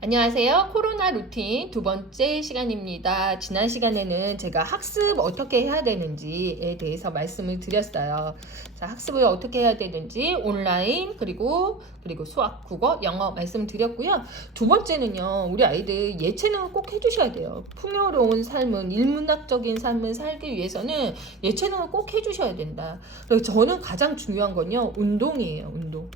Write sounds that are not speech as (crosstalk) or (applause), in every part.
안녕하세요. 코로나 루틴 두 번째 시간입니다. 지난 시간에는 제가 학습 어떻게 해야 되는지에 대해서 말씀을 드렸어요. 자, 학습을 어떻게 해야 되는지 온라인 그리고 그리고 수학, 국어, 영어 말씀드렸고요. 두 번째는요. 우리 아이들 예체능을 꼭 해주셔야 돼요. 풍요로운 삶은 일문학적인 삶을 살기 위해서는 예체능을 꼭 해주셔야 된다. 저는 가장 중요한 건요. 운동이에요. 운동.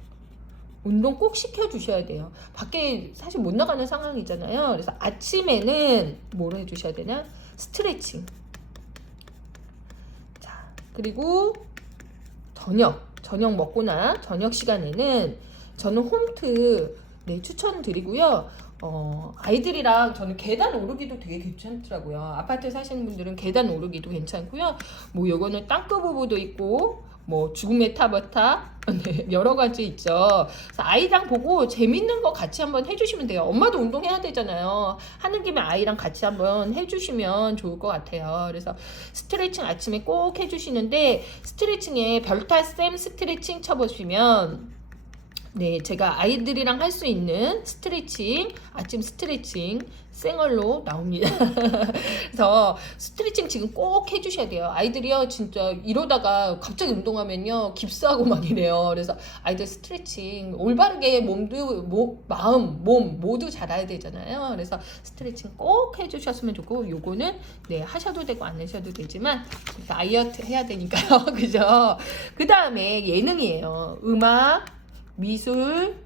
운동 꼭 시켜주셔야 돼요. 밖에 사실 못 나가는 상황이잖아요. 그래서 아침에는 뭘 해주셔야 되냐? 스트레칭. 자, 그리고 저녁. 저녁 먹고나 저녁 시간에는 저는 홈트 네, 추천드리고요. 어, 아이들이랑 저는 계단 오르기도 되게 괜찮더라고요. 아파트 사시는 분들은 계단 오르기도 괜찮고요. 뭐 요거는 땅끄부부도 있고 뭐 죽음의 타버타 (laughs) 네, 여러 가지 있죠. 아이랑 보고 재밌는 거 같이 한번 해주시면 돼요. 엄마도 운동해야 되잖아요. 하는 김에 아이랑 같이 한번 해주시면 좋을 것 같아요. 그래서 스트레칭 아침에 꼭 해주시는데 스트레칭에 별타쌤 스트레칭 쳐보시면 네, 제가 아이들이랑 할 수 있는 스트레칭, 아침 스트레칭 생얼로 나옵니다. (laughs) 그래서 스트레칭 지금 꼭 해주셔야 돼요. 아이들이요, 진짜 이러다가 갑자기 운동하면요, 깁스하고 막 이래요. 그래서 아이들 스트레칭, 올바르게 몸도, 모, 마음, 몸 모두 잘해야 되잖아요. 그래서 스트레칭 꼭 해주셨으면 좋고, 요거는 네, 하셔도 되고 안 하셔도 되지만, 다이어트 해야 되니까요. (laughs) 그죠? 그 다음에 예능이에요. 음악, 미술,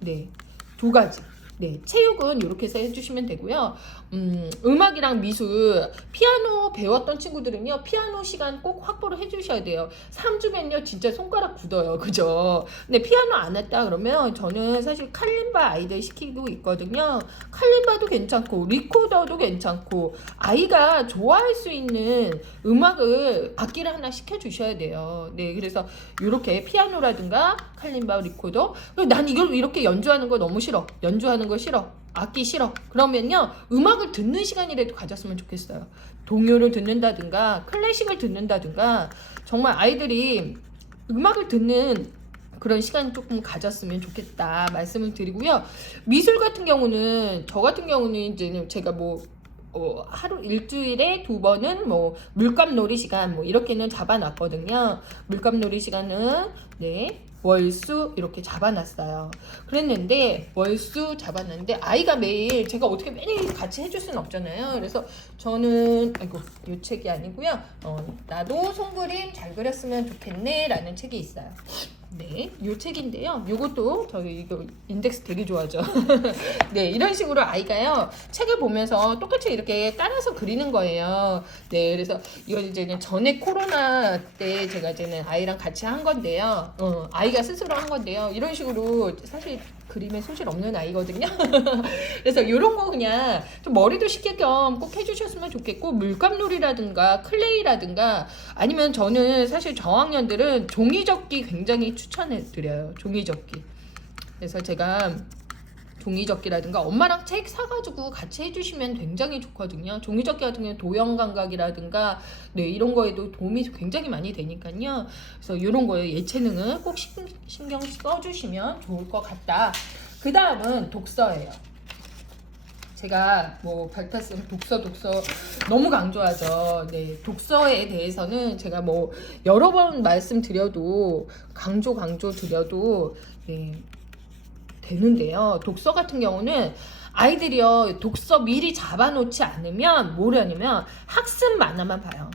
네, 두 가지. 네, 체육은 이렇게 해서 해주시면 되고요. 음, 음악이랑 미술, 피아노 배웠던 친구들은요, 피아노 시간 꼭 확보를 해주셔야 돼요. 3주면요, 진짜 손가락 굳어요. (laughs) 그죠? 근데 피아노 안 했다 그러면 저는 사실 칼림바 아이들 시키고 있거든요. 칼림바도 괜찮고, 리코더도 괜찮고, 아이가 좋아할 수 있는 음악을 악기를 하나 시켜주셔야 돼요. 네, 그래서 이렇게 피아노라든가 칼림바, 리코더. 난 이걸 이렇게 연주하는 거 너무 싫어. 연주하는 거 싫어. 악기 싫어. 그러면요, 음악을 듣는 시간이라도 가졌으면 좋겠어요. 동요를 듣는다든가, 클래식을 듣는다든가, 정말 아이들이 음악을 듣는 그런 시간 조금 가졌으면 좋겠다 말씀을 드리고요. 미술 같은 경우는 저 같은 경우는 이제는 제가 뭐 어, 하루 일주일에 두 번은 뭐 물감놀이 시간 뭐 이렇게는 잡아놨거든요. 물감놀이 시간은 네 월수 이렇게 잡아놨어요. 그랬는데 월수 잡았는데 아이가 매일 제가 어떻게 매일 같이 해줄 수는 없잖아요. 그래서 저는 아이고 이 책이 아니고요. 어, 나도 손그림 잘 그렸으면 좋겠네라는 책이 있어요. 네, 요 책인데요. 요것도 저희 이거 인덱스 되게 좋아하죠. (laughs) 네, 이런 식으로 아이가요 책을 보면서 똑같이 이렇게 따라서 그리는 거예요. 네, 그래서 이거 이제는 전에 코로나 때 제가 이제는 아이랑 같이 한 건데요. 어, 아이가 스스로 한 건데요. 이런 식으로 사실 그림에 소질 없는 아이거든요. (laughs) 그래서 이런 거 그냥 좀 머리도 식힐 겸 꼭 해주셨으면 좋겠고 물감놀이라든가 클레이라든가 아니면 저는 사실 저학년들은 종이접기 굉장히 추천해 드려요. 종이접기. 그래서 제가 종이접기라든가 엄마랑 책 사가지고 같이 해주시면 굉장히 좋거든요. 종이접기 같은 경우는 도형 감각이라든가 네 이런 거에도 도움이 굉장히 많이 되니까요. 그래서 이런 거에 예체능을 꼭 신- 신경 써주시면 좋을 것 같다. 그 다음은 독서예요. 제가 뭐 별타씀 독서 독서 너무 강조하죠. 네, 독서에 대해서는 제가 뭐 여러 번 말씀드려도 강조 강조 드려도 네, 되는데요. 독서 같은 경우는 아이들이요 독서 미리 잡아놓지 않으면 뭐라냐면 학습 만화만 봐요.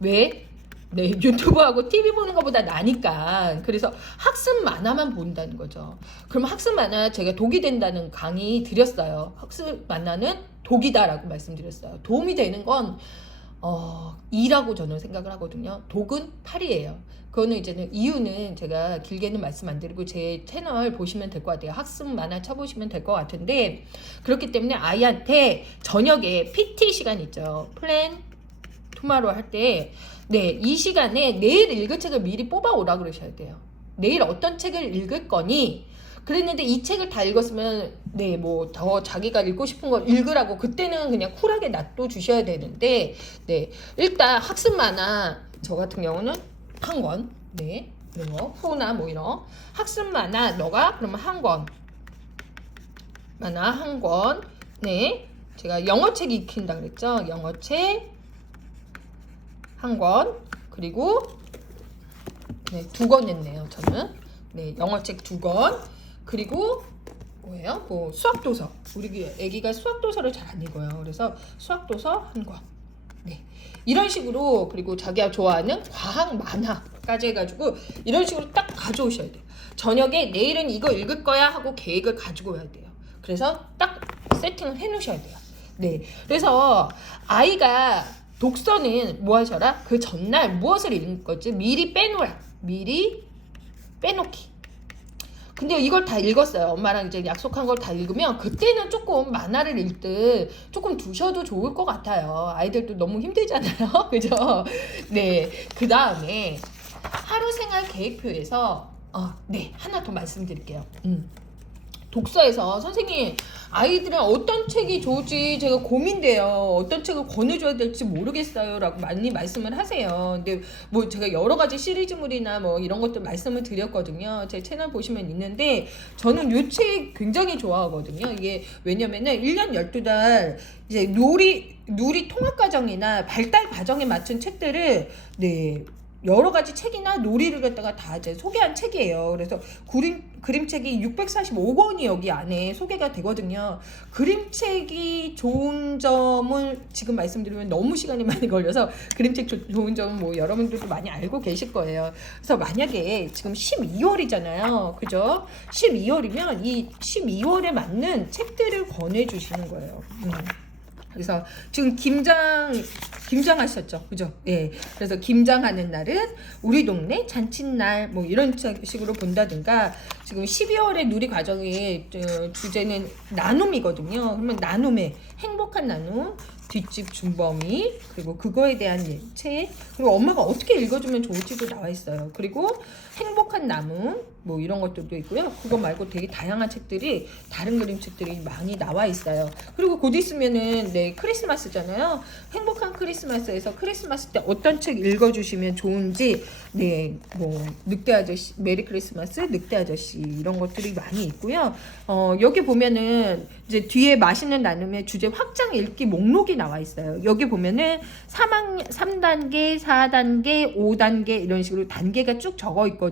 왜? 네, 유튜브하고 TV 보는 것보다 나니까. 그래서 학습 만화만 본다는 거죠. 그럼 학습 만화 제가 독이 된다는 강의 드렸어요. 학습 만화는 독이다라고 말씀드렸어요. 도움이 되는 건, 어, 이라고 저는 생각을 하거든요. 독은 팔이에요. 그거는 이제는 이유는 제가 길게는 말씀 안 드리고 제 채널 보시면 될 것 같아요. 학습 만화 쳐보시면 될 것 같은데, 그렇기 때문에 아이한테 저녁에 PT 시간 있죠. 플랜 투마로 할 때, 네, 이 시간에 내일 읽을 책을 미리 뽑아 오라 그러셔야 돼요. 내일 어떤 책을 읽을 거니? 그랬는데 이 책을 다 읽었으면, 네, 뭐, 더 자기가 읽고 싶은 걸 읽으라고 그때는 그냥 쿨하게 놔둬 주셔야 되는데, 네, 일단 학습 만화, 저 같은 경우는 한 권, 네, 이런 거, 후나 뭐 이런. 학습 만화, 너가 그러면 한 권. 만화 한 권. 네. 제가 영어책 익힌다 그랬죠? 영어책 한 권. 그리고 네, 두권 냈네요, 저는. 네, 영어책 두 권. 그리고 뭐예요? 뭐 수학 도서. 우리 애기가 수학 도서를 잘 안 읽어요. 그래서 수학 도서 한 권. 네. 이런 식으로 그리고 자기가 좋아하는 과학 만화까지 해가지고 이런 식으로 딱 가져오셔야 돼요. 저녁에 내일은 이거 읽을 거야 하고 계획을 가지고 와야 돼요. 그래서 딱 세팅을 해 놓으셔야 돼요. 네. 그래서 아이가 독서는 뭐 하셔라? 그 전날 무엇을 읽는 거지? 미리 빼놓으라. 미리 빼놓기. 근데 이걸 다 읽었어요. 엄마랑 이제 약속한 걸 다 읽으면 그때는 조금 만화를 읽듯 조금 두셔도 좋을 것 같아요. 아이들도 너무 힘들잖아요. (laughs) 그죠? 네. 그 다음에 하루 생활 계획표에서 어, 네. 하나 더 말씀드릴게요. 음. 독서에서 선생님 아이들은 어떤 책이 좋을지 제가 고민돼요. 어떤 책을 권해줘야 될지 모르겠어요라고 많이 말씀을 하세요. 근데 뭐 제가 여러 가지 시리즈물이나 뭐 이런 것들 말씀을 드렸거든요. 제 채널 보시면 있는데 저는 요 책 굉장히 좋아하거든요. 이게 왜냐면은 1년 12달 이제 놀이 누리 통합 과정이나 발달 과정에 맞춘 책들을 네 여러 가지 책이나 놀이를 갖다가 다 이제 소개한 책이에요. 그래서 그림 그림책이 645권이 여기 안에 소개가 되거든요. 그림책이 좋은 점을 지금 말씀드리면 너무 시간이 많이 걸려서 그림책 조, 좋은 점은 뭐 여러분들도 많이 알고 계실 거예요. 그래서 만약에 지금 12월이잖아요. 그죠? 12월이면 이 12월에 맞는 책들을 권해 주시는 거예요. 음. 그래서 지금 김장 김장하셨죠, 그죠? 예. 그래서 김장하는 날은 우리 동네 잔칫날 뭐 이런 식으로 본다든가 지금 12월의 누리 과정의 어, 주제는 나눔이거든요. 그러면 나눔의 행복한 나눔, 뒷집 준범이 그리고 그거에 대한 예, 책 그리고 엄마가 어떻게 읽어주면 좋을지도 나와 있어요. 그리고 행복한 나눔 뭐 이런 것들도 있고요. 그거 말고 되게 다양한 책들이 다른 그림책들이 많이 나와 있어요. 그리고 곧 있으면은 네 크리스마스잖아요. 행복한 크리스마스에서 크리스마스 때 어떤 책 읽어주시면 좋은지 네뭐 늑대 아저씨 메리 크리스마스 늑대 아저씨 이런 것들이 많이 있고요. 어 여기 보면은 이제 뒤에 맛있는 나눔의 주제 확장 읽기 목록이 나와 있어요. 여기 보면은 3학년 3단계, 4단계, 5단계 이런 식으로 단계가 쭉 적어 있거든요.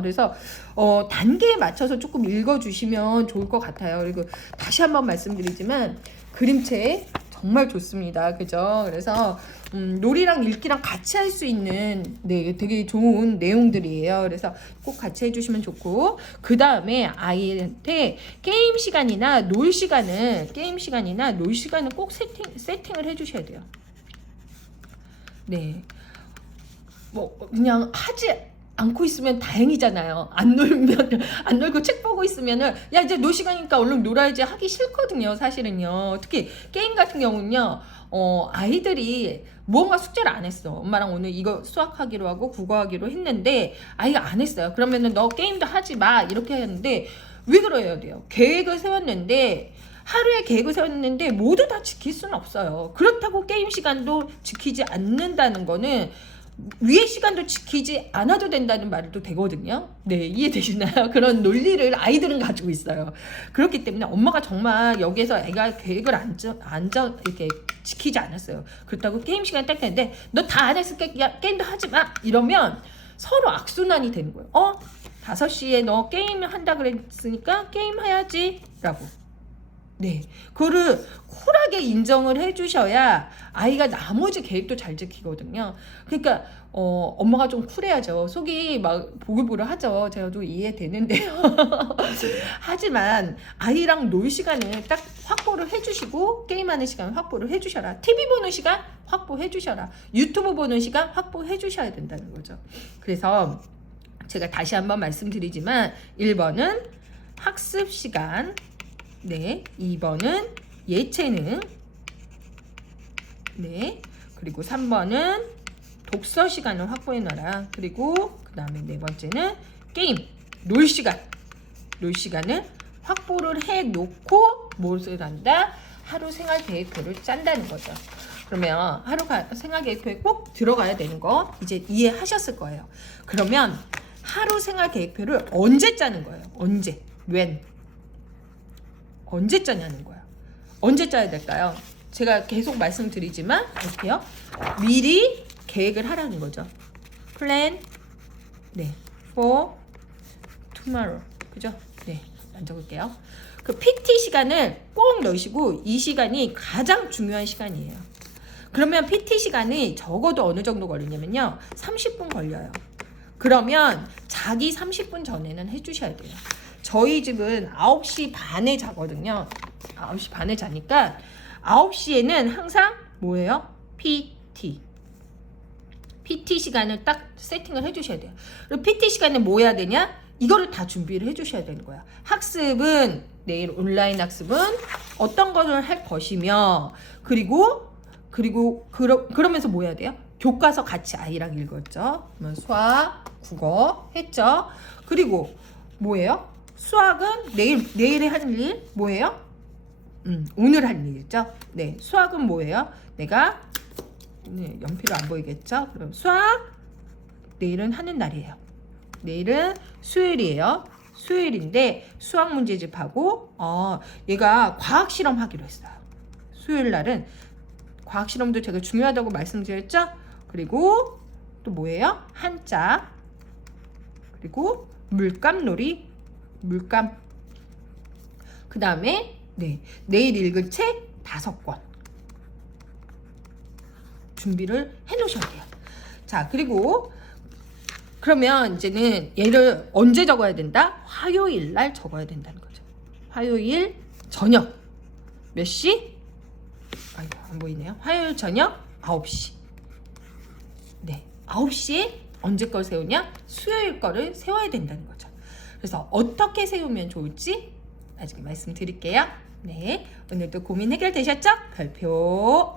그래서 어, 단계에 맞춰서 조금 읽어주시면 좋을 것 같아요. 그리고 다시 한번 말씀드리지만 그림책 정말 좋습니다. 그죠? 그래서 음, 놀이랑 읽기랑 같이 할 수 있는 네, 되게 좋은 내용들이에요. 그래서 꼭 같이 해주시면 좋고 그 다음에 아이한테 게임 시간이나 놀 시간은 게임 시간이나 놀 시간은 꼭 세팅 세팅을 해주셔야 돼요. 네, 뭐 그냥 하지 않고 있으면 다행이잖아요. 안 놀면 (laughs) 안 놀고 책 보고 있으면은 야 이제 놀 시간이니까 얼른 놀아야지 하기 싫거든요. 사실은요. 특히 게임 같은 경우는요. 어 아이들이 무언가 숙제를 안 했어. 엄마랑 오늘 이거 수학하기로 하고 국어하기로 했는데 아이가 안 했어요. 그러면은 너 게임도 하지 마 이렇게 하는데 왜 그래야 돼요? 계획을 세웠는데 하루에 계획을 세웠는데 모두 다 지킬 수는 없어요. 그렇다고 게임 시간도 지키지 않는다는 거는 위의 시간도 지키지 않아도 된다는 말도 되거든요. 네, 이해되시나요? (laughs) 그런 논리를 아이들은 가지고 있어요. 그렇기 때문에 엄마가 정말 여기에서 애가 계획을 안, 저, 안 저, 이렇게 지키지 않았어요. 그렇다고 게임 시간 딱 했는데 너 다 안 했을까? 야, 게임도 하지 마! 이러면 서로 악순환이 되는 거예요. 어? 5시에 너 게임 한다 그랬으니까 게임 해야지. 라고. 네. 그거를 쿨하게 인정을 해주셔야 아이가 나머지 계획도 잘 지키거든요. 그러니까, 어, 엄마가 좀 쿨해야죠. 속이 막 보글보글 하죠. 제가도 이해되는데요. (laughs) 하지만 아이랑 놀 시간을 딱 확보를 해주시고, 게임하는 시간 확보를 해주셔라. TV 보는 시간 확보해주셔라. 유튜브 보는 시간 확보해주셔야 된다는 거죠. 그래서 제가 다시 한번 말씀드리지만, 1번은 학습 시간, 네, 2번은 예체능. 네. 그리고 3번은 독서 시간을 확보해 놔라. 그리고 그 다음에 네 번째는 게임, 놀 시간. 놀 시간을 확보를 해 놓고 무엇을 한다? 하루 생활 계획표를 짠다는 거죠. 그러면 하루 가, 생활 계획표에 꼭 들어가야 되는 거 이제 이해하셨을 거예요. 그러면 하루 생활 계획표를 언제 짜는 거예요? 언제? when? 언제 짜냐는 거야. 언제 짜야 될까요? 제가 계속 말씀드리지만 어떻게요? 미리 계획을 하라는 거죠. plan 네 for tomorrow 그죠? 네, 안 적을게요. 그 PT 시간을 꼭 넣으시고 이 시간이 가장 중요한 시간이에요. 그러면 PT 시간이 적어도 어느 정도 걸리냐면요. 30분 걸려요. 그러면 자기 30분 전에는 해주셔야 돼요. 저희 집은 9시 반에 자거든요. 9시 반에 자니까 9시에는 항상 뭐예요? PT. PT 시간을 딱 세팅을 해주셔야 돼요. 그리고 PT 시간에 뭐 해야 되냐? 이거를 다 준비를 해주셔야 되는 거야. 학습은 내일 온라인 학습은 어떤 것을 할 것이며 그리고 그리고 그러, 그러면서 뭐 해야 돼요? 교과서 같이 아이랑 읽었죠. 그러면 수학, 국어 했죠. 그리고 뭐예요? 수학은 내일 내일에 하는 일 뭐예요? 음, 오늘 할 일이죠. 네, 수학은 뭐예요? 내가 네, 연필로 안 보이겠죠? 그럼 수학 내일은 하는 날이에요. 내일은 수요일이에요. 수요일인데 수학 문제집하고 어, 얘가 과학 실험 하기로 했어요. 수요일 날은 과학 실험도 제가 중요하다고 말씀드렸죠? 그리고 또 뭐예요? 한자 그리고 물감놀이 물감 그 다음에 네 내일 읽을 책 다섯 권 준비를 해 놓으셔야 돼요. 자, 그리고 그러면 이제는 얘를 언제 적어야 된다? 화요일 날 적어야 된다는 거죠. 화요일 저녁 몇 시? 아이고, 안 보이네요. 화요일 저녁 9시. 네. 9시에 언제 걸 세우냐? 수요일 거를 세워야 된다는 거죠. 그래서 어떻게 세우면 좋을지 나중에 말씀드릴게요. 네. 오늘도 고민 해결되셨죠? 별표